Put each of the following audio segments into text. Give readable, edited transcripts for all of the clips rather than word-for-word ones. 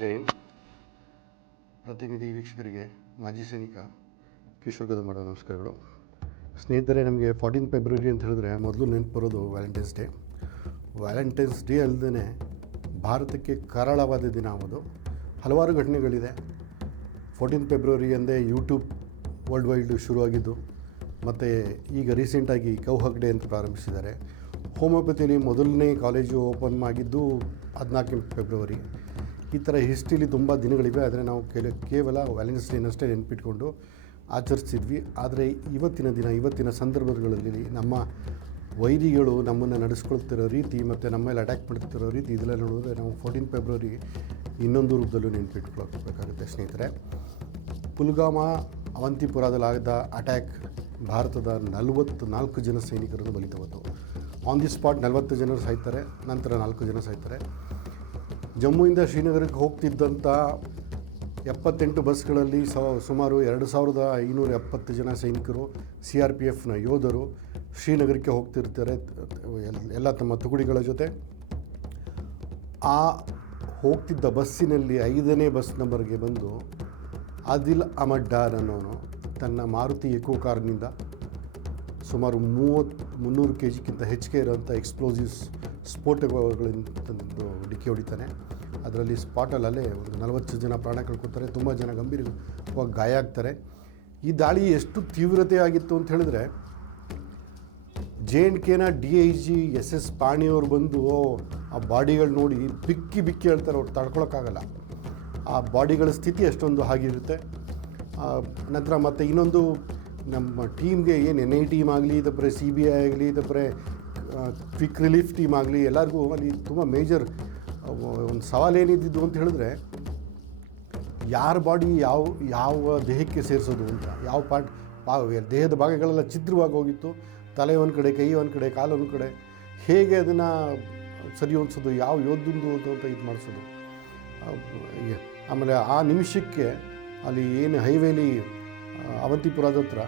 ಜೈ ಹಿಂದ್. ಪ್ರತಿನಿಧಿ ವೀಕ್ಷಕರಿಗೆ ಮಾಜಿ ಸೈನಿಕ ಕಿಶೋರ್ ಗದ ಮಾಡೋ ನಮಸ್ಕಾರಗಳು. ಸ್ನೇಹಿತರೆ, ನಮಗೆ 14 ಫೆಬ್ರವರಿ ಅಂತ ಹೇಳಿದ್ರೆ ಮೊದಲು ನೆನಪು ಬರೋದು ವ್ಯಾಲೆಂಟೈನ್ಸ್ ಡೇ. ವ್ಯಾಲೆಂಟೈನ್ಸ್ ಡೇ ಅಲ್ಲದೆ ಭಾರತಕ್ಕೆ ಕರಾಳವಾದ ದಿನ ಆಗೋದು. ಹಲವಾರು ಘಟನೆಗಳಿದೆ. 14 ಫೆಬ್ರವರಿ ಅಂದೇ ಯೂಟ್ಯೂಬ್ ವರ್ಲ್ಡ್ ವೈಡ್ ಶುರುವಾಗಿದ್ದು, ಮತ್ತು ಈಗ ರೀಸೆಂಟಾಗಿ ಕೌಹಕ್ ಡೇ ಅಂತ ಪ್ರಾರಂಭಿಸಿದ್ದಾರೆ. ಹೋಮಿಯೋಪತಿಯಲ್ಲಿ ಮೊದಲನೇ ಕಾಲೇಜು ಓಪನ್ ಆಗಿದ್ದು 14 ಫೆಬ್ರವರಿ. ಈ ಥರ ಹಿಸ್ಟ್ರಿಲಿ ತುಂಬ ದಿನಗಳಿವೆ, ಆದರೆ ನಾವು ಕೇವಲ ವ್ಯಾಲೆಂಟೈನ್ಸ್ ಡೇನಷ್ಟೇ ನೆನಪಿಟ್ಕೊಂಡು ಆಚರಿಸ್ತಿದ್ವಿ. ಆದರೆ ಇವತ್ತಿನ ಸಂದರ್ಭಗಳಲ್ಲಿ ನಮ್ಮ ವೈರಿಗಳು ನಮ್ಮನ್ನು ನಡೆಸ್ಕೊಳ್ತಿರೋ ರೀತಿ ಮತ್ತು ನಮ್ಮ ಮೇಲೆ ಅಟ್ಯಾಕ್ ಮಾಡ್ತಿರೋ ರೀತಿ ಇದೆಲ್ಲ ನೋಡಿದ್ರೆ ನಾವು 14 ಫೆಬ್ರವರಿ ಇನ್ನೊಂದು ರೂಪದಲ್ಲೂ ನೆನಪಿಟ್ಕೊಳ್ಬೇಕಾಗುತ್ತೆ. ಸ್ನೇಹಿತರೆ, ಪುಲ್ವಾಮಾ ಅವಂತಿಪುರದಲ್ಲಾದ ಅಟ್ಯಾಕ್ ಭಾರತದ 44 ಜನ ಸೈನಿಕರನ್ನು ಬಲಿತವತ್ತು. ಆನ್ ದಿ ಸ್ಪಾಟ್ 40 ಜನರು ಸಾಯ್ತಾರೆ, ನಂತರ 4 ಜನ ಸಾಯ್ತಾರೆ. ಜಮ್ಮುವಿಂದ ಶ್ರೀನಗರಕ್ಕೆ ಹೋಗ್ತಿದ್ದಂಥ 78 ಬಸ್ಗಳಲ್ಲಿ ಸುಮಾರು 2570 ಜನ ಸೈನಿಕರು, CRPFನ ಯೋಧರು ಶ್ರೀನಗರಕ್ಕೆ ಹೋಗ್ತಿರ್ತಾರೆ ಎಲ್ಲ ತಮ್ಮ ತುಕಡಿಗಳ ಜೊತೆ. ಆ ಹೋಗ್ತಿದ್ದ ಬಸ್ಸಿನಲ್ಲಿ 5ನೇ ಬಸ್ ನಂಬರ್ಗೆ ಬಂದು ಆದಿಲ್ ಅಹಮದ್ ಡಾರ್ ಅನ್ನೋನು ತನ್ನ ಮಾರುತಿ ಎಕೋ ಕಾರ್ನಿಂದ ಸುಮಾರು 300 kgಕ್ಕಿಂತ ಹೆಚ್ಚಿಗೆ ಇರೋಂಥ ಎಕ್ಸ್ಪ್ಲೋಸಿವ್ಸ್ ಸ್ಫೋಟಕಗಳಿಂದ ಡಿಕ್ಕಿ ಹೊಡಿತಾನೆ. ಅದರಲ್ಲಿ ಸ್ಪಾಟಲ್ಲೇ ಒಂದು 40 ಜನ ಪ್ರಾಣ ಕಳ್ಕೊತಾರೆ, ತುಂಬ ಜನ ಗಂಭೀರವಾಗಿ ಗಾಯ ಆಗ್ತಾರೆ. ಈ ದಾಳಿ ಎಷ್ಟು ತೀವ್ರತೆ ಆಗಿತ್ತು ಅಂತ ಹೇಳಿದ್ರೆ, JNKನ DIG SS ಪಾಣಿಯವರು ಬಂದು ಆ ಬಾಡಿಗಳು ನೋಡಿ ಬಿಕ್ಕಿ ಹೇಳ್ತಾರೆ. ಅವ್ರು ತಡ್ಕೊಳಕ್ಕಾಗಲ್ಲ. ಆ ಬಾಡಿಗಳ ಸ್ಥಿತಿ ಅಷ್ಟೊಂದು ಆಗಿರುತ್ತೆ. ನಂತರ ಮತ್ತು ಇನ್ನೊಂದು ನಮ್ಮ ಟೀಮ್ಗೆ ಏನು NI ಟೀಮ್ ಆಗಲಿ, ಇದಪ್ಪರೆ CBI ಆಗಲಿ, ಇದಪ್ಪರೆ ಕ್ವಿಕ್ ರಿಲೀಫ್ ಟೀಮ್ ಆಗಲಿ, ಎಲ್ಲರಿಗೂ ಅಲ್ಲಿ ತುಂಬ ಮೇಜರ್ ಒಂದು ಸವಾಲೇನಿದ್ದು ಅಂತ ಹೇಳಿದ್ರೆ, ಯಾರ ಬಾಡಿ ಯಾವ ದೇಹಕ್ಕೆ ಸೇರಿಸೋದು ಅಂತ. ಯಾವ ದೇಹದ ಭಾಗಗಳೆಲ್ಲ ಛಿದ್ರವಾಗಿ ಹೋಗಿತ್ತು. ತಲೆ ಒಂದು ಕಡೆ, ಕೈ ಒಂದು ಕಡೆ, ಕಾಲು ಒಂದು ಕಡೆ. ಹೇಗೆ ಅದನ್ನು ಸರಿ ಹೊಂದಿಸೋದು, ಯಾವ ಯೋಧಂದು ಅಂತ ಇದು ಮಾಡಿಸೋದು. ಆಮೇಲೆ ಆ ನಿಮಿಷಕ್ಕೆ ಅಲ್ಲಿ ಏನು ಹೈವೇಲಿ ಅವಂತಿಪುರದ ಹತ್ರ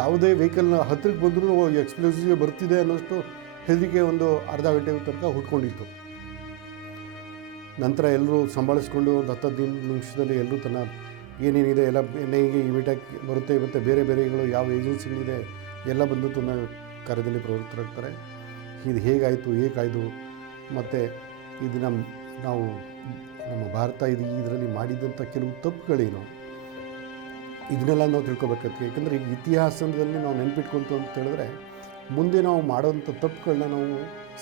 ಯಾವುದೇ ವೆಹಿಕಲ್ನ ಹತ್ತಿರಕ್ಕೆ ಬಂದರೂ ಎಕ್ಸ್ಪ್ಲೋಸಿವ್ ಬರ್ತಿದೆ ಅನ್ನೋಷ್ಟು ಹೆದರಿಕೆ ಒಂದು ಅರ್ಧ ಗಂಟೆ ತನಕ ಹುಟ್ಕೊಂಡಿತ್ತು. ನಂತರ ಎಲ್ಲರೂ ಸಂಭಾಳಿಸ್ಕೊಂಡು ಒಂದು 10-15 ನಿಮಿಷದಲ್ಲಿ ಎಲ್ಲರೂ ತನ್ನ ಏನೇನಿದೆ ಎಲ್ಲ NIಗೆ ಇಮಿಡಿಯೇಟ್ ಬರುತ್ತೆ. ಮತ್ತು ಬೇರೆಗಳು ಯಾವ ಏಜೆನ್ಸಿಗಳಿದೆ ಎಲ್ಲ ಬಂದು ತನ್ನ ಕಾರ್ಯದಲ್ಲಿ ಪ್ರವೃತ್ತರಾಗ್ತಾರೆ. ಇದು ಹೇಗಾಯಿತು ಮತ್ತು ಇದನ್ನು ನಮ್ಮ ಭಾರತ ಇದರಲ್ಲಿ ಮಾಡಿದಂಥ ಕೆಲವು ತಪ್ಪುಗಳೇನು, ಇದನ್ನೆಲ್ಲ ನಾವು ತಿಳ್ಕೊಬೇಕಾಗ್ತದೆ. ಯಾಕಂದರೆ ಈ ಇತಿಹಾಸದಲ್ಲಿ ನಾವು ನೆನಪಿಟ್ಕೊಂತು ಅಂತ ಹೇಳಿದ್ರೆ ಮುಂದೆ ನಾವು ಮಾಡೋವಂಥ ತಪ್ಪುಗಳನ್ನ ನಾವು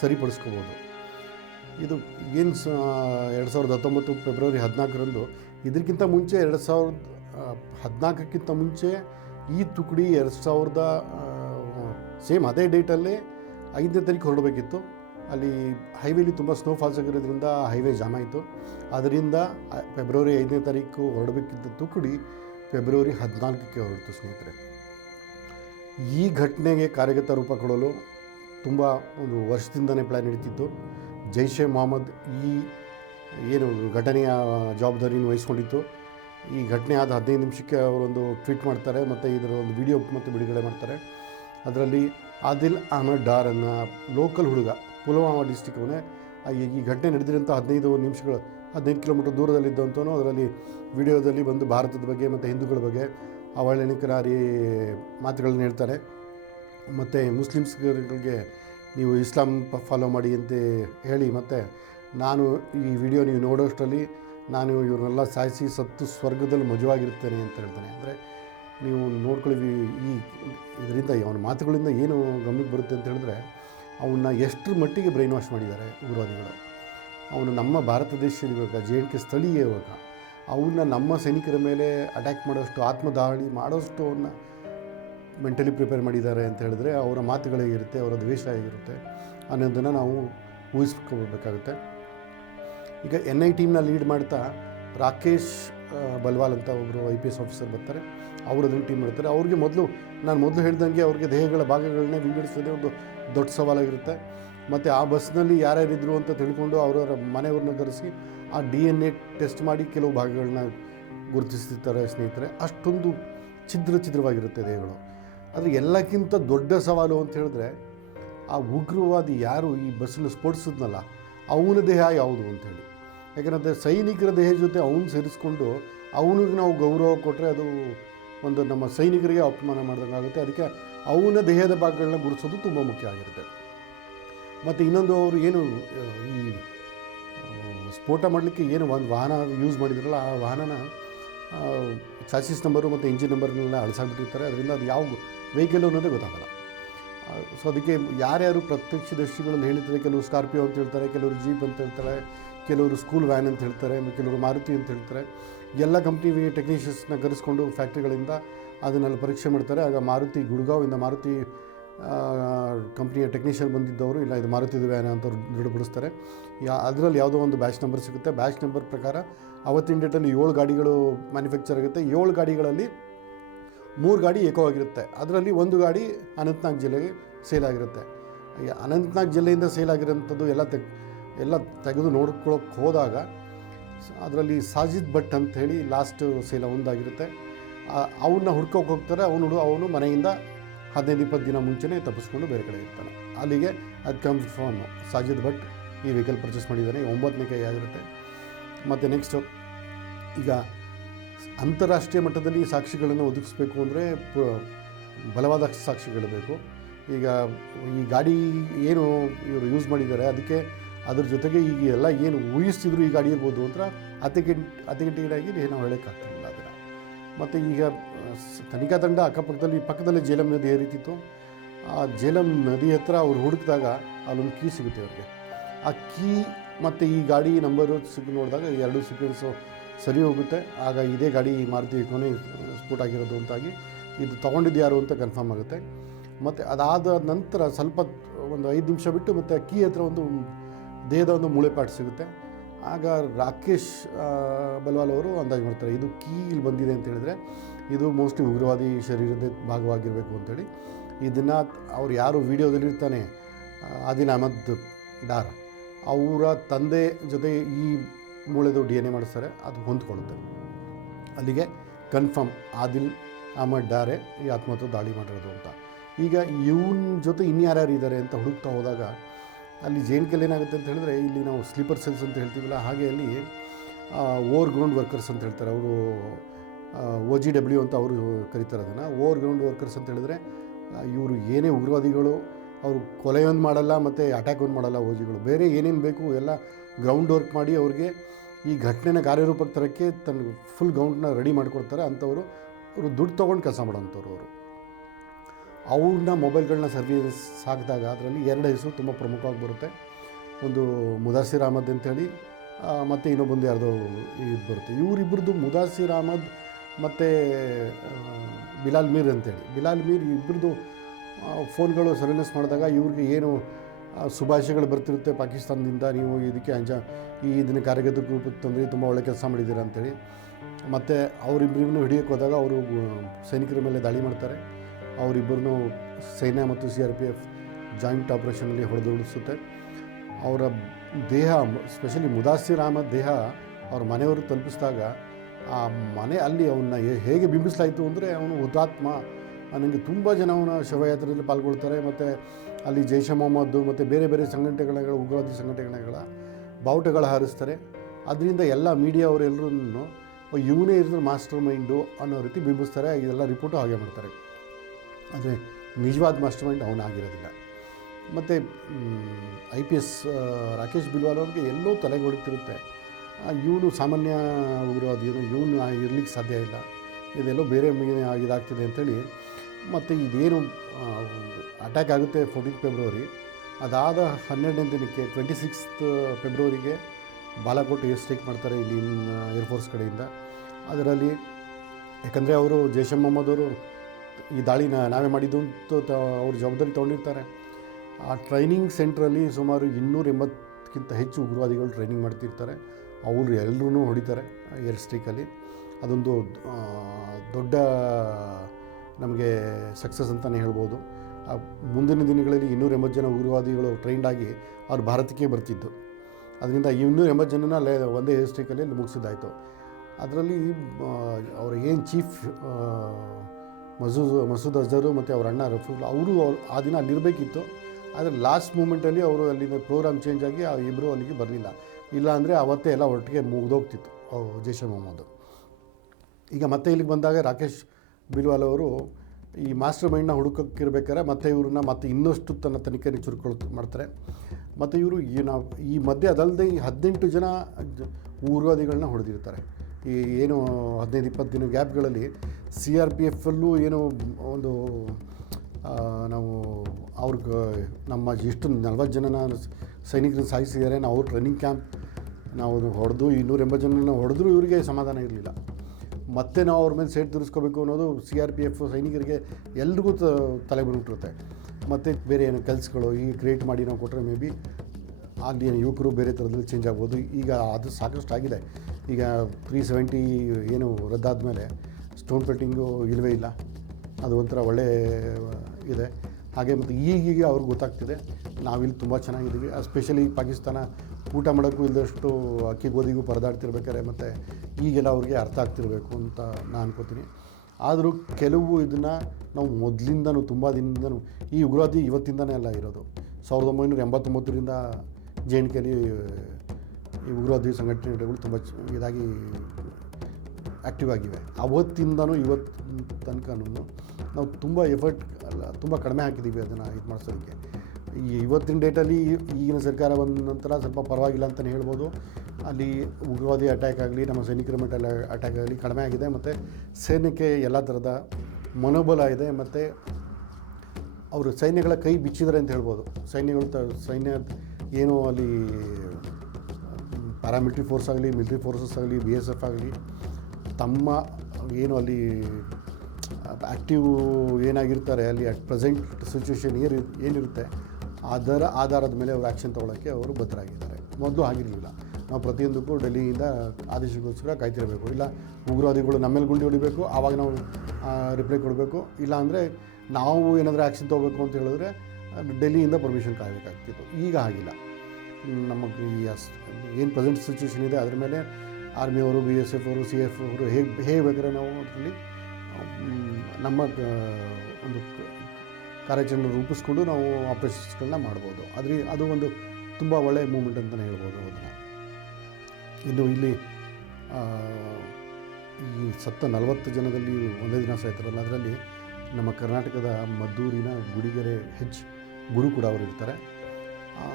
ಸರಿಪಡಿಸ್ಕೋಬೋದು. ಇದು ಏನು 2019 ಫೆಬ್ರವರಿ 14ರಂದು, ಇದಕ್ಕಿಂತ ಮುಂಚೆ 2014ಕ್ಕಿಂತ ಮುಂಚೆ ಈ ತುಕಡಿ 2000 ಸೇಮ್ ಅದೇ ಡೇಟಲ್ಲೇ 5ನೇ ತಾರೀಕು ಹೊರಡಬೇಕಿತ್ತು. ಅಲ್ಲಿ ಹೈವೇಲಿ ತುಂಬ ಸ್ನೋಫಾಲ್ಸ್ ಆಗಿರೋದ್ರಿಂದ ಹೈವೇ ಜಾಮ್ ಆಯಿತು. ಅದರಿಂದ ಫೆಬ್ರವರಿ 5ನೇ ತಾರೀಕು ಹೊರಡಬೇಕಿದ್ದ ತುಕಡಿ ಫೆಬ್ರವರಿ 14ಕ್ಕೆ ಹೊರಡ್ತು. ಸ್ನೇಹಿತರೆ, ಈ ಘಟನೆಗೆ ಕಾರ್ಯಗತ ರೂಪ ಕೊಡಲು ತುಂಬ ಒಂದು ವರ್ಷದಿಂದನೇ ಪ್ಲ್ಯಾನ್ ನಡೀತಿತ್ತು. ಜೈಷೆ ಮೊಹಮ್ಮದ್ ಈ ಏನು ಘಟನೆಯ ಜವಾಬ್ದಾರಿಯನ್ನು ವಹಿಸ್ಕೊಂಡಿತ್ತು. ಈ ಘಟನೆ ಆದ 15 ನಿಮಿಷಕ್ಕೆ ಅವರೊಂದು ಟ್ವೀಟ್ ಮಾಡ್ತಾರೆ ಮತ್ತು ಇದರ ಒಂದು ವಿಡಿಯೋ ಮತ್ತು ಬಿಡುಗಡೆ ಮಾಡ್ತಾರೆ. ಅದರಲ್ಲಿ ಆದಿಲ್ ಅಹಮದ್ ಡಾರ್ ಅನ್ನೋ ಲೋಕಲ್ ಹುಡುಗ, ಪುಲ್ವಾಮಾ ಡಿಸ್ಟಿಕ್ವೇ, ಈ ಘಟನೆ ನಡೆದಿರೋಂಥ 15 ಕಿಲೋಮೀಟರ್ ದೂರದಲ್ಲಿದ್ದಂಥವನು ಅದರಲ್ಲಿ ವಿಡಿಯೋದಲ್ಲಿ ಬಂದು ಭಾರತದ ಬಗ್ಗೆ ಮತ್ತು ಹಿಂದೂಗಳ ಬಗ್ಗೆ ಅವಹೇಳನಕಾರಿ ಮಾತುಗಳನ್ನ ಹೇಳ್ತಾರೆ. ಮತ್ತು ಮುಸ್ಲಿಮ್ಸ್ಗಳಿಗೆ ನೀವು ಇಸ್ಲಾಂ ಫಾಲೋ ಮಾಡಿ ಅಂತ ಹೇಳಿ, ಮತ್ತು ನಾನು ಈ ವಿಡಿಯೋ ನೀವು ನೋಡೋಷ್ಟರಲ್ಲಿ ನಾನು ಇವ್ರನ್ನೆಲ್ಲ ಸಾಯಿಸಿ ಸತ್ತು ಸ್ವರ್ಗದಲ್ಲಿ ಮಜವಾಗಿರ್ತೇನೆ ಅಂತ ಹೇಳ್ತಾನೆ. ಅಂದರೆ ನೀವು ನೋಡ್ಕೊಳ್ಳಿ, ಇದರಿಂದ ಅವನ ಮಾತುಗಳಿಂದ ಏನು ಗಮನಕ್ಕೆ ಬರುತ್ತೆ ಅಂತ ಹೇಳಿದ್ರೆ, ಅವನ್ನ ಎಷ್ಟರ ಮಟ್ಟಿಗೆ ಬ್ರೈನ್ ವಾಶ್ ಮಾಡಿದ್ದಾರೆ ಉಗ್ರವಾದಿಗಳು. ಅವನು ನಮ್ಮ ಭಾರತ ದೇಶದಲ್ಲಿ ಇವಾಗ JNK ಸ್ಥಳೀಯ ಇವಾಗ ಅವನ್ನ ನಮ್ಮ ಸೈನಿಕರ ಮೇಲೆ ಅಟ್ಯಾಕ್ ಮಾಡೋಷ್ಟು, ಆತ್ಮದಾಳಿ ಮಾಡೋಷ್ಟು ಅವನ್ನ ಮೆಂಟಲಿ ಪ್ರಿಪೇರ್ ಮಾಡಿದ್ದಾರೆ ಅಂತ ಹೇಳಿದ್ರೆ ಅವರ ಮಾತುಗಳೇಗಿರುತ್ತೆ, ಅವರ ದ್ವೇಷ ಹೇಗಿರುತ್ತೆ ಅನ್ನೋದನ್ನು ನಾವು ಊಹಿಸ್ಕೋಬೇಕಾಗುತ್ತೆ. ಈಗ NI ಟೀಮ್ನ ಲೀಡ್ ಮಾಡ್ತಾ ರಾಕೇಶ್ ಬಲ್ವಾಲ್ ಅಂತ ಒಬ್ಬರು IPS ಆಫೀಸರ್ ಬರ್ತಾರೆ. ಅವರು ಅದನ್ನು ಟೀಮ್ ಮಾಡ್ತಾರೆ. ಅವ್ರಿಗೆ ನಾನು ಮೊದಲು ಹೇಳ್ದಂಗೆ ಅವ್ರಿಗೆ ದೇಹಗಳ ಭಾಗಗಳನ್ನೇ ವಿಂಗಡಿಸೋದೇ ಒಂದು ದೊಡ್ಡ ಸವಾಲಾಗಿರುತ್ತೆ. ಮತ್ತು ಆ ಬಸ್ನಲ್ಲಿ ಯಾರ್ಯಾರಿದ್ರು ಅಂತ ತಿಳ್ಕೊಂಡು ಅವರವರ ಮನೆಯವ್ರನ್ನ ಕರೆಸಿ ಆ DNA ಟೆಸ್ಟ್ ಮಾಡಿ ಕೆಲವು ಭಾಗಗಳನ್ನ ಗುರುತಿಸ್ತಿರ್ತಾರೆ ಸ್ನೇಹಿತರೆ. ಅಷ್ಟೊಂದು ಛಿದ್ರವಾಗಿರುತ್ತೆ ದೇಹಗಳು. ಆದರೆ ಎಲ್ಲಕ್ಕಿಂತ ದೊಡ್ಡ ಸವಾಲು ಅಂತ ಹೇಳಿದ್ರೆ ಆ ಉಗ್ರವಾದಿ ಯಾರು ಈ ಬಸ್ಸನ್ನು ಸ್ಫೋಟಿಸಿದ್ನಲ್ಲ ಅವನ ದೇಹ ಯಾವುದು ಅಂಥೇಳಿ. ಯಾಕಂದರೆ ಸೈನಿಕರ ದೇಹ ಜೊತೆ ಅವನು ಸೇರಿಸ್ಕೊಂಡು ಅವನಿಗೆ ನಾವು ಗೌರವ ಕೊಟ್ಟರೆ ಅದು ಒಂದು ನಮ್ಮ ಸೈನಿಕರಿಗೆ ಅಪಮಾನ ಮಾಡ್ದಂಗೆ ಆಗುತ್ತೆ. ಅದಕ್ಕೆ ಅವನ ದೇಹದ ಭಾಗಗಳನ್ನ ಗುರುತಿಸೋದು ತುಂಬ ಮುಖ್ಯ ಆಗಿರುತ್ತೆ. ಮತ್ತು ಇನ್ನೊಂದು ಅವರು ಏನು ಈ ಸ್ಫೋಟ ಮಾಡಲಿಕ್ಕೆ ಏನು ಒಂದು ವಾಹನ ಯೂಸ್ ಮಾಡಿದ್ರಲ್ಲ ಆ ವಾಹನನ ಚಾಸಿಸ್ ನಂಬರು ಮತ್ತು ಇಂಜಿನ್ ನಂಬರ್ನೆಲ್ಲ ಅಳಿಸಾಕ್ಬಿಟ್ಟಿರ್ತಾರೆ. ಅದರಿಂದ ಅದು ಯಾವ ವೆಹಿಕಲ್ ಅನ್ನೋದೇ ಗೊತ್ತಾಗಲ್ಲ. ಸೊ ಅದಕ್ಕೆ ಯಾರ್ಯಾರು ಪ್ರತ್ಯಕ್ಷದರ್ಶಿಗಳಲ್ಲಿ ಹೇಳಿರ್ತಾರೆ, ಕೆಲವರು ಸ್ಕಾರ್ಪಿಯೋ ಅಂತ ಹೇಳ್ತಾರೆ, ಕೆಲವರು ಜೀಪ್ ಅಂತ ಹೇಳ್ತಾರೆ, ಕೆಲವರು ಸ್ಕೂಲ್ ವ್ಯಾನ್ ಅಂತ ಹೇಳ್ತಾರೆ, ಕೆಲವರು ಮಾರುತಿ ಅಂತ ಹೇಳ್ತಾರೆ. ಎಲ್ಲ ಕಂಪ್ನಿ ಟೆಕ್ನಿಷಿಯನ್ಸ್ನ ಕರೆಸ್ಕೊಂಡು ಫ್ಯಾಕ್ಟ್ರಿಗಳಿಂದ ಅದನ್ನೆಲ್ಲ ಪರೀಕ್ಷೆ ಮಾಡ್ತಾರೆ. ಆಗ ಮಾರುತಿ ಗುಡ್ಗಾವಿಂದ ಮಾರುತಿ ಕಂಪ್ನಿಯ ಟೆಕ್ನಿಷಿಯನ್ ಬಂದಿದ್ದವರು ಇಲ್ಲ ಇದು ಮಾರುತಿದು ವ್ಯಾನ್ ಅಂತ ದೃಢಪಡಿಸ್ತಾರೆ. ಅದರಲ್ಲಿ ಯಾವುದೋ ಒಂದು ಬ್ಯಾಚ್ ನಂಬರ್ ಸಿಗುತ್ತೆ. ಬ್ಯಾಚ್ ನಂಬರ್ ಪ್ರಕಾರ ಅವತ್ತಿನ ಡೇಟಲ್ಲಿ 7 ಗಾಡಿಗಳು ಮ್ಯಾನುಫ್ಯಾಕ್ಚರ್ ಆಗುತ್ತೆ. 7 ಗಾಡಿಗಳಲ್ಲಿ 3 ಗಾಡಿ ಏಕೋ ಆಗಿರುತ್ತೆ. ಅದರಲ್ಲಿ 1 ಗಾಡಿ ಅನಂತನಾಗ್ ಜಿಲ್ಲೆಗೆ ಸೇಲ್ ಆಗಿರುತ್ತೆ. ಅನಂತನಾಗ್ ಜಿಲ್ಲೆಯಿಂದ ಸೇಲ್ ಆಗಿರೋಂಥದ್ದು ಎಲ್ಲ ತೆಗೆದು ನೋಡ್ಕೊಳ್ಳೋಕೆ ಹೋದಾಗ ಅದರಲ್ಲಿ ಸಾಜಿದ್ ಭಟ್ ಅಂತ ಹೇಳಿ ಲಾಸ್ಟ್ ಸೇಲ್ ಒಂದಾಗಿರುತ್ತೆ. ಅವನ್ನ ಹುಡ್ಕೋಕೆ ಹೋಗ್ತಾರೆ. ಅವನು ಮನೆಯಿಂದ 15-20 ದಿನ ಮುಂಚೆನೇ ತಪ್ಪಿಸ್ಕೊಂಡು ಬೇರೆ ಕಡೆ ಇರ್ತಾನೆ. ಅಲ್ಲಿಗೆ ಅದು ಕನ್ಫರ್ಮ್ ಸಾಜಿದ್ ಭಟ್ ಈ ವೆಹಿಕಲ್ ಪರ್ಚೇಸ್ ಮಾಡಿದ್ದಾನೆ. 9ನೇ ಕೈ ಆಗಿರುತ್ತೆ. ಮತ್ತು ನೆಕ್ಸ್ಟು ಈಗ ಅಂತಾರಾಷ್ಟ್ರೀಯ ಮಟ್ಟದಲ್ಲಿ ಸಾಕ್ಷಿಗಳನ್ನು ಒದಗಿಸ್ಬೇಕು ಅಂದರೆ ಬಲವಾದ ಸಾಕ್ಷಿಗಳು ಬೇಕು. ಈಗ ಈ ಗಾಡಿ ಏನು ಇವರು ಯೂಸ್ ಮಾಡಿದ್ದಾರೆ ಅದಕ್ಕೆ ಅದ್ರ ಜೊತೆಗೆ ಈಗ ಎಲ್ಲ ಏನು ಊಹಿಸ್ತಿದ್ರು ಈ ಗಾಡಿ ಇರ್ಬೋದು ಅಂತ ಅತಿಗಟ್ಟಿಗಾಗಿ ನಾವು ಹೇಳೋಕ್ಕಾಗ್ತಿರಲಿಲ್ಲ ಅದನ್ನು. ಮತ್ತು ಈಗ ತನಿಖಾ ತಂಡ ಪಕ್ಕದಲ್ಲಿ ಜೇಲಂ ನದಿ ಹರಿತಿತ್ತು. ಆ ಜೇಲಂ ನದಿ ಹತ್ರ ಅವ್ರು ಹುಡುಕಿದಾಗ ಅಲ್ಲೊಂದು ಕೀ ಸಿಗುತ್ತೆ ಅವ್ರಿಗೆ. ಆ ಕೀ ಮತ್ತು ಈ ಗಾಡಿ ನಂಬರು ನೋಡಿದಾಗ 2 ಸೀಕ್ವೆನ್ಸು ಸರಿ ಹೋಗುತ್ತೆ. ಆಗ ಇದೇ ಗಾಡಿ ಮಾರುತಿ ಕೊನೆ ಸ್ಫೋಟ ಆಗಿರೋದು ಅಂತಾಗಿ ಇದು ತೊಗೊಂಡಿದ್ದು ಯಾರು ಅಂತ ಕನ್ಫರ್ಮ್ ಆಗುತ್ತೆ. ಮತ್ತು ಅದಾದ ನಂತರ ಸ್ವಲ್ಪ ಒಂದು 5 ನಿಮಿಷ ಬಿಟ್ಟು ಮತ್ತು ಕೀ ಹತ್ರ ಒಂದು ದೇಹದ ಒಂದು ಮೂಳೆಪಾಟು ಸಿಗುತ್ತೆ. ಆಗ ರಾಕೇಶ್ ಬಲ್ವಾಲ್ ಅವರು ಅಂದಾಜು ಮಾಡ್ತಾರೆ ಇದು ಕೀ ಇಲ್ಲಿ ಬಂದಿದೆ ಅಂತ ಹೇಳಿದ್ರೆ ಇದು ಮೋಸ್ಟ್ಲಿ ಉಗ್ರವಾದಿ ಶರೀರದ ಭಾಗವಾಗಿರಬೇಕು ಅಂತೇಳಿ. ಇದನ್ನು ಅವ್ರು ಯಾರು ವೀಡಿಯೋದಲ್ಲಿ ಇರ್ತಾನೆ ಆದಿಲ್ ಅಹಮದ್ ಡಾರ್ ಅವರ ತಂದೆ ಜೊತೆ ಈ ಮೂಳೆದು DNA ಮಾಡಿಸ್ತಾರೆ. ಅದು ಹೊಂದ್ಕೊಳ್ಳುತ್ತೆ. ಅಲ್ಲಿಗೆ ಕನ್ಫರ್ಮ್ ಆದಿಲ್ ಅಹಮದ್ ಡಾರೆ ಈ ಆತ್ಮಹತ್ಯೆ ದಾಳಿ ಮಾಡಿರೋದು ಅಂತ. ಈಗ ಇವನ ಜೊತೆ ಇನ್ಯಾರ್ಯಾರು ಇದ್ದಾರೆ ಅಂತ ಹುಡುಕ್ತಾ ಹೋದಾಗ ಅಲ್ಲಿ ಜೇನ್ಕಲ್ಲಿ ಏನಾಗುತ್ತೆ ಅಂತ ಹೇಳಿದ್ರೆ ಇಲ್ಲಿ ನಾವು ಸ್ಲೀಪರ್ ಸೆಲ್ಸ್ ಅಂತ ಹೇಳ್ತೀವಲ್ಲ ಹಾಗೆ ಅಲ್ಲಿ ಓವರ್ ಗ್ರೌಂಡ್ ವರ್ಕರ್ಸ್ ಅಂತ ಹೇಳ್ತಾರೆ. ಅವರು OGW ಅಂತ ಅವರು ಕರೀತಾರೆ ಅದನ್ನು. ಓವರ್ ಗ್ರೌಂಡ್ ವರ್ಕರ್ಸ್ ಅಂತ ಹೇಳಿದ್ರೆ ಇವರು ಏನೇ ಉಗ್ರವಾದಿಗಳು ಅವರು ಕೊಲೆ ಒಂದು ಮಾಡಲ್ಲ ಮತ್ತು ಅಟ್ಯಾಕ್ ಒಂದು ಮಾಡಲ್ಲ. OGಗಳು ಬೇರೆ ಏನೇನು ಬೇಕು ಎಲ್ಲ ಗ್ರೌಂಡ್ ವರ್ಕ್ ಮಾಡಿ ಅವ್ರಿಗೆ ಈ ಘಟನೆನ ಕಾರ್ಯರೂಪಕ್ಕೆ ತರೋಕ್ಕೆ ತನ್ನ ಫುಲ್ ಗ್ರೌಂಡ್ನ ರೆಡಿ ಮಾಡಿಕೊಡ್ತಾರೆ. ಅಂಥವರು ದುಡ್ಡು ತೊಗೊಂಡು ಕೆಲಸ ಮಾಡೋಂಥವ್ರು. ಅವ್ರನ್ನ ಮೊಬೈಲ್ಗಳನ್ನ ಸರ್ವಿಸ್ ಹಾಕಿದಾಗ ಅದರಲ್ಲಿ 2 ಹೆಸರು ತುಂಬ ಪ್ರಮುಖವಾಗಿ ಬರುತ್ತೆ. ಒಂದು ಮುದಾಸಿರ್ ಅಹಮದ್ ಅಂತೇಳಿ ಮತ್ತು ಇನ್ನೊಬ್ಬಂದು ಯಾರ್ದೋ ಇದು ಬರುತ್ತೆ. ಇವರಿಬ್ಬರದು ಮುದಾಸಿರ್ ಅಹಮದ್ ಮತ್ತು ಬಿಲಾಲ್ ಮೀರ್ ಅಂತೇಳಿ. ಬಿಲಾಲ್ ಮೀರ್ ಇಬ್ಬರದು ಫೋನ್ಗಳು ಸರ್ವಿಲೆನ್ಸ್ ಮಾಡಿದಾಗ ಇವ್ರಿಗೆ ಏನು ಶುಭಾಶಯಗಳು ಬರ್ತಿರುತ್ತೆ ಪಾಕಿಸ್ತಾನದಿಂದ, ನೀವು ಇದಕ್ಕೆ ಇದನ್ನು ಕಾರ್ಯಗತಕ್ಕೆ ರೂಪಕ್ಕೆ ತಂದರೆ ತುಂಬ ಒಳ್ಳೆ ಕೆಲಸ ಮಾಡಿದ್ದೀರಾ ಅಂತೇಳಿ. ಮತ್ತು ಅವರಿಬ್ಬರನ್ನು ಹಿಡಿಯೋಕ್ಕೆ ಹೋದಾಗ ಅವರು ಸೈನಿಕರ ಮೇಲೆ ದಾಳಿ ಮಾಡ್ತಾರೆ. ಅವರಿಬ್ಬರನ್ನು ಸೈನ್ಯ ಮತ್ತು CRPF ಜಾಯಿಂಟ್ ಆಪ್ರೇಷನಲ್ಲಿ ಹೊಡೆದುಡಿಸುತ್ತೆ. ಅವರ ದೇಹ ಸ್ಪೆಷಲಿ ಮುದಾಸಿರ್ ಅಹಮದ್ ದೇಹ ಅವ್ರ ಮನೆಯವರು ತಲುಪಿಸಿದಾಗ ಆ ಮನೆ ಅಲ್ಲಿ ಅವನ್ನ ಹೇಗೆ ಬಿಂಬಿಸಲಾಯಿತು ಅಂದರೆ ಅವನು ಹುತಾತ್ಮ. ನನಗೆ ತುಂಬ ಜನ ಅವನ ಶವಯಾತ್ರೆಯಲ್ಲಿ ಪಾಲ್ಗೊಳ್ತಾರೆ. ಮತ್ತು ಅಲ್ಲಿ ಜೈಷ್ ಎ ಮೊಹಮ್ಮದ್ ಮತ್ತು ಬೇರೆ ಬೇರೆ ಸಂಘಟನೆಗಳ ಉಗ್ರವಾದಿ ಸಂಘಟನೆಗಳ ಬಾವುಟಗಳು ಹಾರಿಸ್ತಾರೆ. ಅದರಿಂದ ಎಲ್ಲ ಮೀಡಿಯಾ ಅವರೆಲ್ಲರೂ ಇವನೇ ಇರೋದು ಮಾಸ್ಟರ್ ಮೈಂಡು ಅನ್ನೋ ರೀತಿ ಬಿಂಬಿಸ್ತಾರೆ. ಇದೆಲ್ಲ ರಿಪೋರ್ಟು ಹಾಗೆ ಮಾಡ್ತಾರೆ. ಆದರೆ ನಿಜವಾದ ಮಾಸ್ಟರ್ ಮೈಂಡ್ ಅವನಾಗಿರೋದಿಲ್ಲ. ಮತ್ತು IPS ರಾಕೇಶ್ ಬಿಲ್ವಾಲ್ ಅವ್ರಿಗೆ ಎಲ್ಲೋ ತಲೆಗೆ ಹೊಡಿತಿರುತ್ತೆ, ಇವನು ಸಾಮಾನ್ಯ ಉಗ್ರವಾದಿ, ಇವನು ಇರಲಿಕ್ಕೆ ಸಾಧ್ಯ ಇಲ್ಲ, ಇದೆಲ್ಲೋ ಬೇರೆ ಇದಾಗ್ತಿದೆ ಅಂಥೇಳಿ. ಮತ್ತು ಇದೇನು ಅಟ್ಯಾಕ್ ಆಗುತ್ತೆ 14 ಫೆಬ್ರವರಿ, ಅದಾದ 12ನೇ ದಿನಕ್ಕೆ 26th ಫೆಬ್ರವರಿಗೆ ಬಾಲಾಕೋಟ್ ಏರ್ ಸ್ಟ್ರೈಕ್ ಮಾಡ್ತಾರೆ ಇಲ್ಲಿ ಏರ್ಫೋರ್ಸ್ ಕಡೆಯಿಂದ. ಅದರಲ್ಲಿ ಯಾಕಂದರೆ ಅವರು ಜೈಷ್ ಎ ಮೊಹಮ್ಮದ್ ಅವರು ಈ ದಾಳಿನ ನಾವೇ ಮಾಡಿದ್ದು ಅಂತ ಅವ್ರ ಜವಾಬ್ದಾರಿ ತೊಗೊಂಡಿರ್ತಾರೆ. ಆ ಟ್ರೈನಿಂಗ್ ಸೆಂಟ್ರಲ್ಲಿ ಸುಮಾರು 280ಕ್ಕಿಂತ ಹೆಚ್ಚು ಉಗ್ರವಾದಿಗಳು ಟ್ರೈನಿಂಗ್ ಮಾಡ್ತಿರ್ತಾರೆ. ಅವರು ಎಲ್ಲರೂ ಹೊಡಿತಾರೆ ಏರ್ ಸ್ಟ್ರೈಕಲ್ಲಿ. ಅದೊಂದು ದೊಡ್ಡ ನಮಗೆ ಸಕ್ಸಸ್ ಅಂತಲೇ ಹೇಳ್ಬೋದು. ಮುಂದಿನ ದಿನಗಳಲ್ಲಿ 280 ಜನ ಉಗ್ರವಾದಿಗಳು ಟ್ರೈಂಡಾಗಿ ಅವ್ರು ಭಾರತಕ್ಕೆ ಬರ್ತಿದ್ದು. ಅದರಿಂದ 280 ಜನನ ಒಂದೇ ಏರ್ ಸ್ಟ್ರೈಕಲ್ಲಿ ಮುಗಿಸಿದ್ದಾಯಿತು. ಅದರಲ್ಲಿ ಅವರ ಏನು ಚೀಫ್ ಮಸೂದ್ ಅಜರು ಮತ್ತು ಅವ್ರ ಅಣ್ಣ ರಫೀಲ್ ಅವರು ಆ ದಿನ ಅಲ್ಲಿರಬೇಕಿತ್ತು. ಆದರೆ ಲಾಸ್ಟ್ ಮೂಮೆಂಟಲ್ಲಿ ಅವರು ಅಲ್ಲಿಂದ ಪ್ರೋಗ್ರಾಮ್ ಚೇಂಜ್ ಆಗಿ ಆ ಇಬ್ಬರು ಅಲ್ಲಿಗೆ ಬರಲಿಲ್ಲ. ಇಲ್ಲ ಅಂದರೆ ಅವತ್ತೇ ಎಲ್ಲ ಒಟ್ಟಿಗೆ ಮುಗಿದೋಗ್ತಿತ್ತು ಜೈಷ್ ಎ ಮೊಹಮ್ಮದ್. ಈಗ ಮತ್ತೆ ಇಲ್ಲಿಗೆ ಬಂದಾಗ ರಾಕೇಶ್ ಬಿಲ್ವಾಲ್ ಅವರು ಈ ಮಾಸ್ಟರ್ ಮೈಂಡ್ನ ಹುಡುಕಕ್ಕಿರ್ಬೇಕಾದ್ರೆ ಮತ್ತೆ ಇವ್ರನ್ನ ಮತ್ತೆ ಇನ್ನಷ್ಟು ತನ್ನ ತನಿಖೆಯನ್ನು ಮಾಡ್ತಾರೆ. ಮತ್ತು ಇವರು ಈ ಮಧ್ಯೆ ಅದಲ್ಲದೆ 18 ಜನ ಉಗ್ರವಾದಿಗಳನ್ನ ಹೊಡೆದಿರ್ತಾರೆ. ಈ ಏನು 15-20 ದಿನ ಗ್ಯಾಪ್ಗಳಲ್ಲಿ CRPFಲ್ಲೂ ಏನೋ ಒಂದು ನಾವು ಅವ್ರಿಗೆ ನಮ್ಮ ಎಷ್ಟು 40 ಜನನ ಸೈನಿಕರನ್ನು ಸಾಯಿಸಿದ್ದಾರೆ, ನಾವು ಟ್ರೈನಿಂಗ್ ಕ್ಯಾಂಪ್ ನಾವು ಹೊಡೆದು 280 ಜನನ ಹೊಡೆದ್ರೂ ಇವರಿಗೆ ಸಮಾಧಾನ ಇರಲಿಲ್ಲ. ಮತ್ತೆ ನಾವು ಅವ್ರ ಮೇಲೆ ಸೇಟ್ ತೀರಿಸ್ಕೋಬೇಕು ಅನ್ನೋದು CRPF ಸೈನಿಕರಿಗೆ ಎಲ್ರಿಗೂ ತಲೆ ಬಂದ್ಬಿಟ್ಟಿರುತ್ತೆ. ಮತ್ತು ಬೇರೆ ಏನೋ ಕೆಲಸಗಳು ಈ ಕ್ರಿಯೇಟ್ ಮಾಡಿ ನಾವು ಕೊಟ್ಟರೆ ಮೇ ಬಿ ಅಲ್ಲಿ ಯುವಕರು ಬೇರೆ ಥರದಲ್ಲಿ ಚೇಂಜ್ ಆಗ್ಬೋದು. ಈಗ ಅದು ಸಾಕಷ್ಟು ಆಗಿದೆ. ಈಗ 370 ಏನು ರದ್ದಾದ ಮೇಲೆ ಸ್ಟೋನ್ ಪೆಟ್ಟಿಂಗು ಇಲ್ಲವೇ ಇಲ್ಲ, ಅದು ಒಂಥರ ಒಳ್ಳೆ ಇದೆ. ಹಾಗೆ ಮತ್ತು ಈಗೀಗ ಅವ್ರಿಗೆ ಗೊತ್ತಾಗ್ತಿದೆ ನಾವಿಲ್ಲಿ ತುಂಬ ಚೆನ್ನಾಗಿದ್ದೀವಿ. ಎಸ್ಪೆಷಲಿ ಪಾಕಿಸ್ತಾನ ಊಟ ಮಾಡೋಕ್ಕೂ ಇಲ್ಲದಷ್ಟು ಅಕ್ಕಿ ಗೋಧಿಗೂ ಪರದಾಡ್ತಿರ್ಬೇಕಾರೆ ಮತ್ತು ಈಗೆಲ್ಲ ಅವ್ರಿಗೆ ಅರ್ಥ ಆಗ್ತಿರಬೇಕು ಅಂತ ನಾನು ಅನ್ಕೋತೀನಿ. ಆದರೂ ಕೆಲವು ಇದನ್ನು ನಾವು ಮೊದಲಿಂದನೂ ತುಂಬ ದಿನದಿಂದನೂ ಈ ಉಗ್ರವಾದಿ ಇವತ್ತಿಂದನೇ ಎಲ್ಲ ಇರೋದು. 1989ರಿಂದ JNKಲಿ ಈ ಉಗ್ರವಾದಿ ಸಂಘಟನೆಗಳು ತುಂಬ ಇದಾಗಿ ಆ್ಯಕ್ಟಿವ್ ಆಗಿವೆ. ಅವತ್ತಿಂದನೂ ಇವತ್ತು ತನಕನೂ ನಾವು ತುಂಬ ಎಫರ್ಟ್ ತುಂಬ ಕಡಿಮೆ ಹಾಕಿದ್ದೀವಿ ಅದನ್ನು ಇದು ಮಾಡಿಸೋದಕ್ಕೆ. ಇವತ್ತಿನ ಡೇಟಲ್ಲಿ ಈಗಿನ ಸರ್ಕಾರ ಬಂದ ನಂತರ ಸ್ವಲ್ಪ ಪರವಾಗಿಲ್ಲ ಅಂತಲೇ ಹೇಳ್ಬೋದು. ಅಲ್ಲಿ ಉಗ್ರವಾದಿ ಅಟ್ಯಾಕ್ ಆಗಲಿ ನಮ್ಮ ಸೈನಿಕರ ಮೇಲೆ ಅಟ್ಯಾಕ್ ಆಗಲಿ ಕಡಿಮೆ ಆಗಿದೆ. ಮತ್ತು ಸೈನ್ಯಕ್ಕೆ ಎಲ್ಲ ಥರದ ಮನೋಬಲ ಇದೆ. ಮತ್ತು ಅವರು ಸೈನ್ಯಗಳ ಕೈ ಬಿಚ್ಚಿದ್ದಾರೆ ಅಂತ ಹೇಳ್ಬೋದು. ಸೈನ್ಯ ಏನೋ ಅಲ್ಲಿ ಪ್ಯಾರಾಮಿಲಿಟ್ರಿ ಫೋರ್ಸ್ ಆಗಲಿ, ಮಿಲಿಟ್ರಿ ಫೋರ್ಸಸ್ ಆಗಲಿ, BSF ಆಗಲಿ ತಮ್ಮ ಏನು ಅಲ್ಲಿ ಆ್ಯಕ್ಟಿವ್ ಏನಾಗಿರ್ತಾರೆ ಅಲ್ಲಿ ಅಟ್ ಪ್ರೆಸೆಂಟ್ ಸಿಚುವೇಷನ್ ಏನಿರುತ್ತೆ ಅದರ ಆಧಾರದ ಮೇಲೆ ಅವರು ಆ್ಯಕ್ಷನ್ ತೊಗೊಳ್ಳೋಕ್ಕೆ ಅವರು ಬದ್ಧರಾಗಿದ್ದಾರೆ. ಮೊದಲು ಆಗಿರಲಿಲ್ಲ. ನಾವು ಪ್ರತಿಯೊಂದಕ್ಕೂ ಡೆಲ್ಲಿಯಿಂದ ಆದೇಶಕ್ಕೋಸ್ಕರ ಕಾಯ್ತಿರಬೇಕು. ಇಲ್ಲ ಉಗ್ರವಾದಿಗಳು ನಮ್ಮ ಮೇಲೆ ಗುಂಡಿ ಹೊಡಿಬೇಕು, ಆವಾಗ ನಾವು ರಿಪ್ಲೈ ಕೊಡಬೇಕು. ಇಲ್ಲ ಅಂದರೆ ನಾವು ಏನಾದರೂ ಆ್ಯಕ್ಷನ್ ತೊಗೋಬೇಕು ಅಂತ ಹೇಳಿದ್ರೆ ಡೆಲ್ಲಿಯಿಂದ ಪರ್ಮಿಷನ್ ಕಾಯಬೇಕಾಗ್ತಿತ್ತು. ಈಗ ಆಗಿಲ್ಲ. ನಮಗೆ ಏನು ಪ್ರೆಸೆಂಟ್ ಸಿಚುವೇಷನ್ ಇದೆ ಅದ್ರ ಮೇಲೆ ಆರ್ಮಿಯವರು, BSF ಅವರು, CF ಅವರು ಹೇಗೆ ಬೇಕಾದ್ರೆ ನಾವು ಅದರಲ್ಲಿ ನಮ್ಮ ಒಂದು ಕಾರ್ಯಾಚರಣೆ ರೂಪಿಸ್ಕೊಂಡು ನಾವು ಆಪ್ರೇಷನ್ಸ್ಗಳನ್ನ ಮಾಡ್ಬೋದು. ಅದು ಒಂದು ತುಂಬ ಒಳ್ಳೆಯ ಮೂಮೆಂಟ್ ಅಂತಲೇ ಹೇಳ್ಬೋದು ಅದನ್ನು. ಇನ್ನು ಇಲ್ಲಿ ಈ ಸತ್ತ 40 ಜನದಲ್ಲಿ ಒಂದೇ ದಿನ ಸಾಯ್ತಾರಲ್ಲ, ಅದರಲ್ಲಿ ನಮ್ಮ ಕರ್ನಾಟಕದ ಮದ್ದೂರಿನ ಗುಡಿಗೆರೆ ಗುರು ಕೂಡ ಅವರು ಇರ್ತಾರೆ. ಆ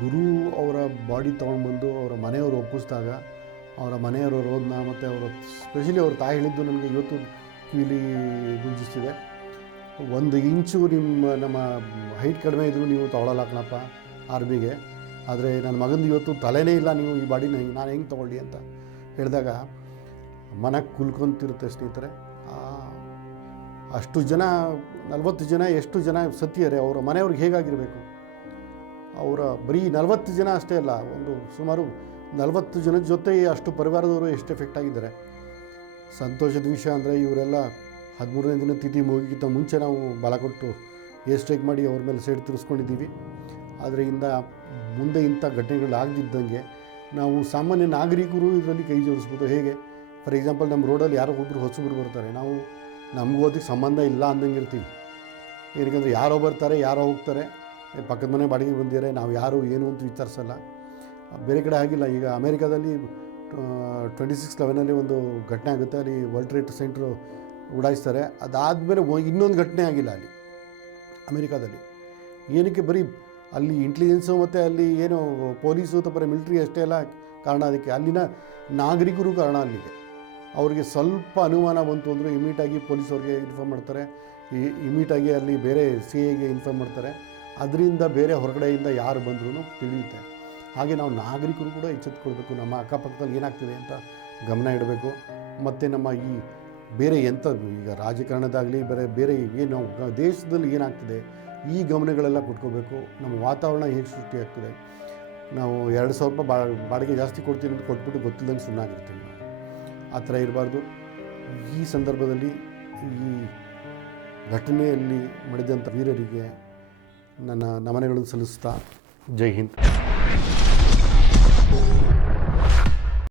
ಗುರು ಅವರ ಬಾಡಿ ತೊಗೊಂಡ್ಬಂದು ಅವರ ಮನೆಯವರು ಒಪ್ಪಿಸಿದಾಗ ಅವರ ಮನೆಯವರು ರೋದನ ಮತ್ತು ಅವರ ಸ್ಪೆಷಲಿ ಅವ್ರ ತಾಯಿ ಹೇಳಿದ್ದು ನನಗೆ ಇವತ್ತು ಕಿವಿಲಿ ಗುಂಜಿಸ್ತಿದೆ. 1 ಇಂಚು ನಮ್ಮ ಹೈಟ್ ಕಡಿಮೆ ಇದ್ದರೂ ನೀವು ತೊಗೊಳಲ್ಲ ಕಣಪ್ಪ ಆರ್ಮಿಗೆ, ಆದರೆ ನನ್ನ ಮಗಂದು ಇವತ್ತು ತಲೆನೇ ಇಲ್ಲ, ನೀವು ಈ ಬಾಡಿನ ನಾನು ಹೆಂಗೆ ತೊಗೊಳ್ಳಿ ಅಂತ ಹೇಳಿದಾಗ ಮನಕ್ಕೆ ಕುಲ್ಕೊಂತಿರುತ್ತೆ ಸ್ನೇಹಿತರೆ. ಅಷ್ಟು ಜನ 40 ಜನ ಎಷ್ಟು ಜನ ಸತ್ತಿದ್ದಾರೆ, ಅವರ ಮನೆಯವ್ರಿಗೆ ಹೇಗಾಗಿರಬೇಕು. ಅವರ ಬರೀ 40 ಜನ ಅಷ್ಟೇ ಅಲ್ಲ, ಒಂದು ಸುಮಾರು 40 ಜನದ ಜೊತೆ ಅಷ್ಟು ಪರಿವಾರದವರು ಎಷ್ಟು ಎಫೆಕ್ಟ್ ಆಗಿದ್ದಾರೆ. ಸಂತೋಷದ ವಿಷಯ ಅಂದರೆ ಇವರೆಲ್ಲ 13ನೇ ದಿನ ತಿಥಿ ಮುಗಿಗಿಂತ ಮುಂಚೆ ನಾವು ಬಲ ಕೊಟ್ಟು ಏರ್ ಸ್ಟ್ರೈಕ್ ಮಾಡಿ ಅವ್ರ ಮೇಲೆ ಸೇಡ್ ತಿರ್ಸ್ಕೊಂಡಿದ್ದೀವಿ. ಅದರಿಂದ ಮುಂದೆ ಇಂಥ ಘಟನೆಗಳಾಗದಿದ್ದಂಗೆ ನಾವು ಸಾಮಾನ್ಯ ನಾಗರಿಕರು ಇದರಲ್ಲಿ ಕೈ ಜೋಡಿಸ್ಬೋದು. ಹೇಗೆ ಫಾರ್ ಎಕ್ಸಾಂಪಲ್ ನಮ್ಮ ರೋಡಲ್ಲಿ ಯಾರೋ ಒಬ್ಬರು ಹೊಸಬ್ರು ಬರ್ತಾರೆ, ನಾವು ನಮಗೂ ಅದಕ್ಕೆ ಸಂಬಂಧ ಇಲ್ಲ ಅಂದಂಗೆ ಇರ್ತೀವಿ. ಏನಕ್ಕೆ ಯಾರೋ ಬರ್ತಾರೆ ಯಾರೋ ಹೋಗ್ತಾರೆ, ಪಕ್ಕದ ಮನೆ ಬಾಡಿಗೆ ಬಂದಿದ್ದಾರೆ, ನಾವು ಯಾರು ಏನು ಅಂತ ವಿಚಾರಿಸಲ್ಲ. ಬೇರೆ ಕಡೆ ಆಗಿಲ್ಲ. ಈಗ ಅಮೇರಿಕಾದಲ್ಲಿ 26/11 ಒಂದು ಘಟನೆ ಆಗುತ್ತೆ, ಅಲ್ಲಿ ವರ್ಲ್ಡ್ ಟ್ರೇಡ್ ಸೆಂಟ್ರು ಉಡಾಯಿಸ್ತಾರೆ. ಅದಾದಮೇಲೆ ಇನ್ನೊಂದು ಘಟನೆ ಆಗಿಲ್ಲ ಅಲ್ಲಿ ಅಮೇರಿಕಾದಲ್ಲಿ. ಏನಕ್ಕೆ ಬರೀ ಅಲ್ಲಿ ಇಂಟೆಲಿಜೆನ್ಸು ಮತ್ತು ಅಲ್ಲಿ ಏನು ಪೊಲೀಸು ಅಥವಾ ಮಿಲಿಟ್ರಿ ಅಷ್ಟೇ ಅಲ್ಲ ಕಾರಣ, ಅದಕ್ಕೆ ಅಲ್ಲಿನ ನಾಗರಿಕರು ಕಾರಣ. ಅಲ್ಲಿಗೆ ಅವರಿಗೆ ಸ್ವಲ್ಪ ಅನುಮಾನ ಬಂತು ಅಂದರೆ ಇಮಿಡಿಯೇಟಾಗಿ ಪೊಲೀಸವ್ರಿಗೆ ಇನ್ಫಾರ್ಮ್ ಮಾಡ್ತಾರೆ, ಇಮಿಡಿಯೇಟಾಗಿ ಅಲ್ಲಿ ಬೇರೆ CIಗೆ ಇನ್ಫಾರ್ಮ್ ಮಾಡ್ತಾರೆ. ಅದರಿಂದ ಬೇರೆ ಹೊರಗಡೆಯಿಂದ ಯಾರು ಬಂದರೂ ತಿಳಿಯುತ್ತೆ. ಹಾಗೆ ನಾವು ನಾಗರಿಕರು ಕೂಡ ಎಚ್ಚೆತ್ತುಕೊಳ್ಬೇಕು, ನಮ್ಮ ಅಕ್ಕಪಕ್ಕದಲ್ಲಿ ಏನಾಗ್ತಿದೆ ಅಂತ ಗಮನ ಇಡಬೇಕು. ಮತ್ತು ನಮ್ಮ ಈ ಬೇರೆ ಎಂಥ ಈಗ ರಾಜಕಾರಣದಾಗಲಿ ಬೇರೆ ಏನು ದೇಶದಲ್ಲಿ ಏನಾಗ್ತಿದೆ ಈ ಗಮನಗಳೆಲ್ಲ ಕೊಟ್ಕೋಬೇಕು. ನಮ್ಮ ವಾತಾವರಣ ಹೇಗೆ ಸೃಷ್ಟಿಯಾಗ್ತಿದೆ, ನಾವು 2,000 ರೂಪಾಯಿ ಬಾಡಿಗೆ ಜಾಸ್ತಿ ಕೊಡ್ತೀನಿ ಅಂತ ಕೊಟ್ಬಿಟ್ಟು ಗೊತ್ತಿಲ್ಲದಂಗೆ ಸುಮ್ಮನಾಗಿರ್ತೀವಿ ನಾವು. ಆ ಥರ ಇರಬಾರ್ದು. ಈ ಸಂದರ್ಭದಲ್ಲಿ ಈ ಘಟನೆಯಲ್ಲಿ ಮಡಿದಂಥ ವೀರರಿಗೆ ನನ್ನ ನಮನಗಳನ್ನು ಸಲ್ಲಿಸ್ತಾ ಜೈ ಹಿಂದ್.